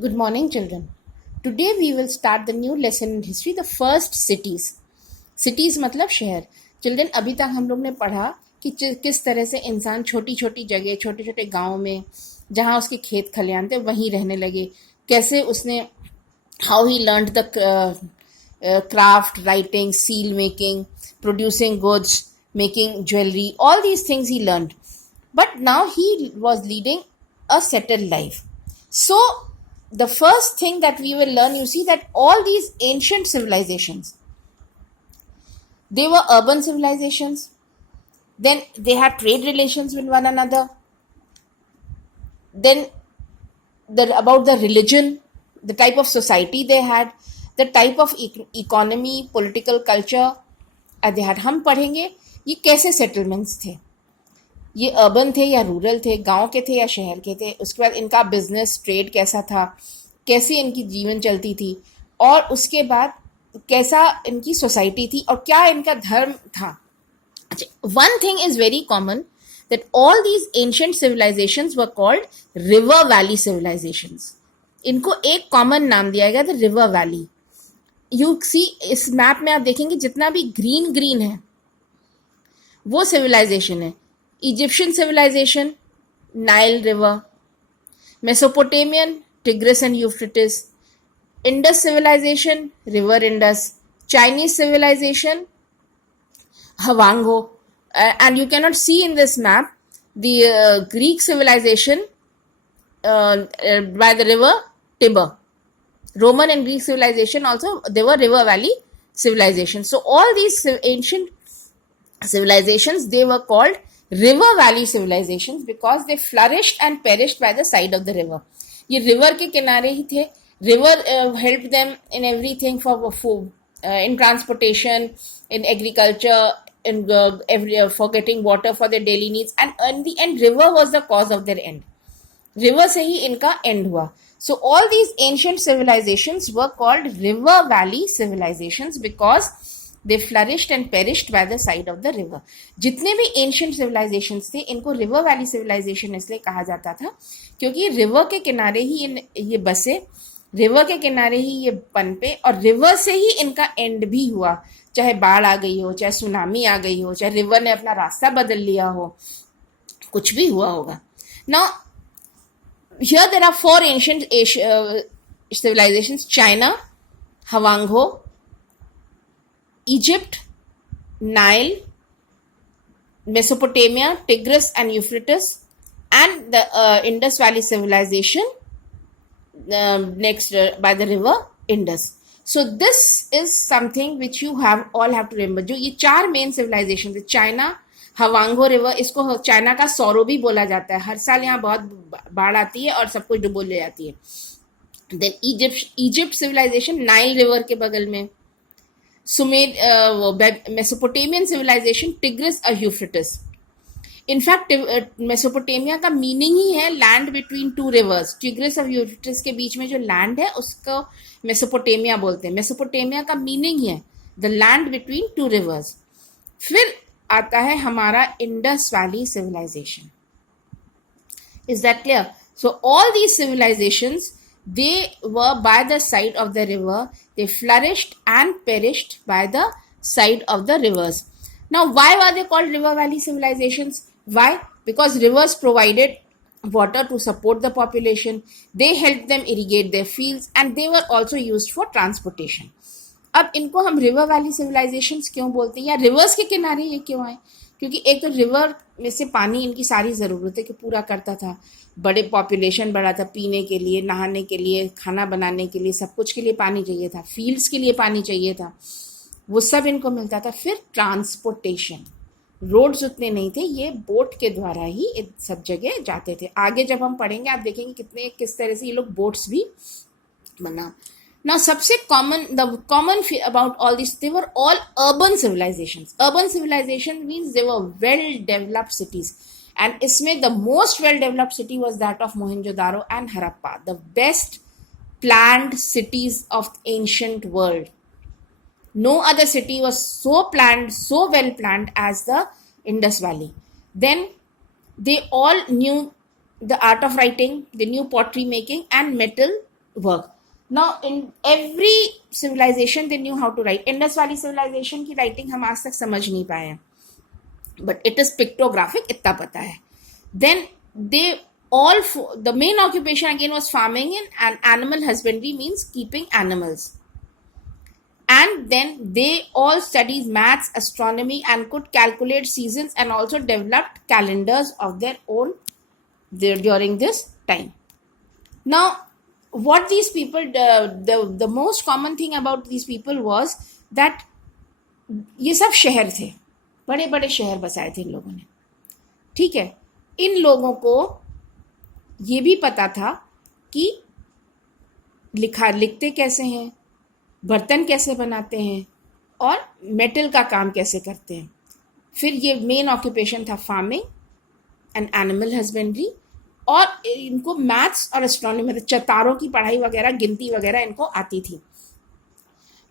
Good morning, children. Today we will start the new lesson in history, the first cities. Cities मतलब शहर. Children, अभी तक हम लोग ने पढ़ा कि किस तरह से इंसान छोटी छोटी जगह, छोटे छोटे गाँव में जहाँ उसके खेत खलियान थे वहीं रहने लगे. कैसे उसने how he learned the craft, writing, seal making, producing goods, making jewelry, all these things he learned. But now he was leading a settled life. So, the first thing that we will learn, you see that all these ancient civilizations, they were urban civilizations. Then they had trade relations with one another. Then about the religion, the type of society they had, the type of economy, political culture they had. हम पढ़ेंगे ये कैसे settlements थे, ये urban थे या rural थे, गांव के थे या शहर के थे. उसके बाद इनका बिजनेस ट्रेड कैसा था, कैसे इनकी जीवन चलती थी, और उसके बाद कैसा इनकी सोसाइटी थी और क्या इनका धर्म था. One thing is very common that all these ancient civilizations were called river valley civilizations. इनको एक कॉमन नाम दिया गया था, रिवर वैली. यू सी इस मैप में आप देखेंगे जितना भी ग्रीन ग्रीन है वो सिविलाइजेशन है. Egyptian civilization, Nile river. Mesopotamian, Tigris and Euphrates. Indus civilization, river Indus. Chinese civilization, Hwang Ho. And you cannot see in this map the Greek civilization by the river Tiber. Roman and Greek civilization also, they were river valley civilizations. So all these ancient civilizations, they were called river valley civilizations because they flourished and perished by the side of the river. ये river के किनारे ही थे. River helped them in everything, for food, in transportation, in agriculture, in for getting water for their daily needs, and in the end river was the cause of their end. River से ही इनका end हुआ. So all these ancient civilizations were called river valley civilizations because they flourished and perished by the side of the river. जितने भी ancient civilizations थे इनको river valley civilization इसलिए कहा जाता था क्योंकि river के किनारे ही ये बसे, रिवर के किनारे ही ये पनपे, और रिवर से ही इनका एंड भी हुआ. चाहे बाढ़ आ गई हो, चाहे सुनामी आ गई हो, चाहे रिवर ने अपना रास्ता बदल लिया हो, कुछ भी हुआ होगा. Now here there are four ancient civilizations: China, Hwang Ho, Egypt, Nile, Mesopotamia, Tigris and Euphrates, and the Indus Valley civilization next by the river Indus. So this is something which you all have to remember. जो ये चार main civilisation थे, China, हवांगो river, इसको China का sorrow भी बोला जाता है. हर साल यहाँ बहुत बाढ़ आती है और सब कुछ डुबो ले जाती है. Then Egypt civilization, Nile river के बगल में. मेसोपोटामियन सिविलाइजेशन, टिग्रिस और यूफ्रेटिस. इनफैक्ट मेसोपोटामिया का मीनिंग ही है land between two rivers. Tigris और यूफ्रेटिस के बीच में जो लैंड है उसको मेसोपोटामिया बोलते हैं. मेसोपोटामिया का मीनिंग है the land between two rivers. फिर आता है हमारा Indus valley civilization. Is that clear? So all these civilizations, they were by the side of the river. They flourished and perished by the side of the rivers. Now, why were they called river valley civilizations? Why? Because rivers provided water to support the population. They helped them irrigate their fields, and they were also used for transportation. अब इनको हम river valley civilisations क्यों बोलते हैं, या reverse के किनारे ये क्यों आए? क्योंकि एक तो रिवर में से पानी इनकी सारी ज़रूरतें को पूरा करता था. बड़े पॉपुलेशन बढ़ा था, पीने के लिए, नहाने के लिए, खाना बनाने के लिए, सब कुछ के लिए पानी चाहिए था. फील्ड्स के लिए पानी चाहिए था, वो सब इनको मिलता था. फिर ट्रांसपोर्टेशन, रोड्स उतने नहीं थे, ये बोट के द्वारा ही सब जगह जाते थे. आगे जब हम पढ़ेंगे आप देखेंगे किस तरह से ये लोग बोट्स भी बना. Now, सबसे common about all this, they were all urban civilizations. Urban civilization means they were well-developed cities. And इसमें the most well-developed city was that of Mohenjo-daro and Harappa, the best planned cities of ancient world. No other city was so planned, so well planned as the Indus Valley. Then they all knew the art of writing, they knew pottery making and metal work. Now, in every civilization, they knew how to write. Indus Valley civilization की writing हम आज तक समझ नहीं पाए हैं, but it is pictographic, इतना पता है. Then they all, the main occupation again was farming and animal husbandry, means keeping animals. And then they all studied maths, astronomy, and could calculate seasons, and also developed calendars of their own during this time. Now, what these people, the most common thing about these people was that ये सब शहर थे, बड़े बड़े शहर बसाए थे इन लोगों ने. ठीक है, इन लोगों को ये भी पता था कि लिखते कैसे हैं, बर्तन कैसे बनाते हैं, और मेटल का काम कैसे करते हैं. फिर ये मेन ऑक्यूपेशन था फार्मिंग एंड एनिमल हस्बेंड्री, और इनको मैथ्स और एस्ट्रोनॉमी, मतलब चतारों की पढ़ाई वगैरह, गिनती वगैरह इनको आती थी.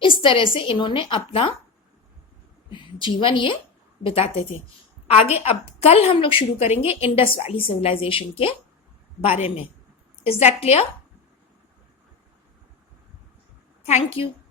इस तरह से इन्होंने अपना जीवन ये बिताते थे. आगे अब कल हम लोग शुरू करेंगे इंडस वैली सिविलाइजेशन के बारे में. Is that clear? Thank you.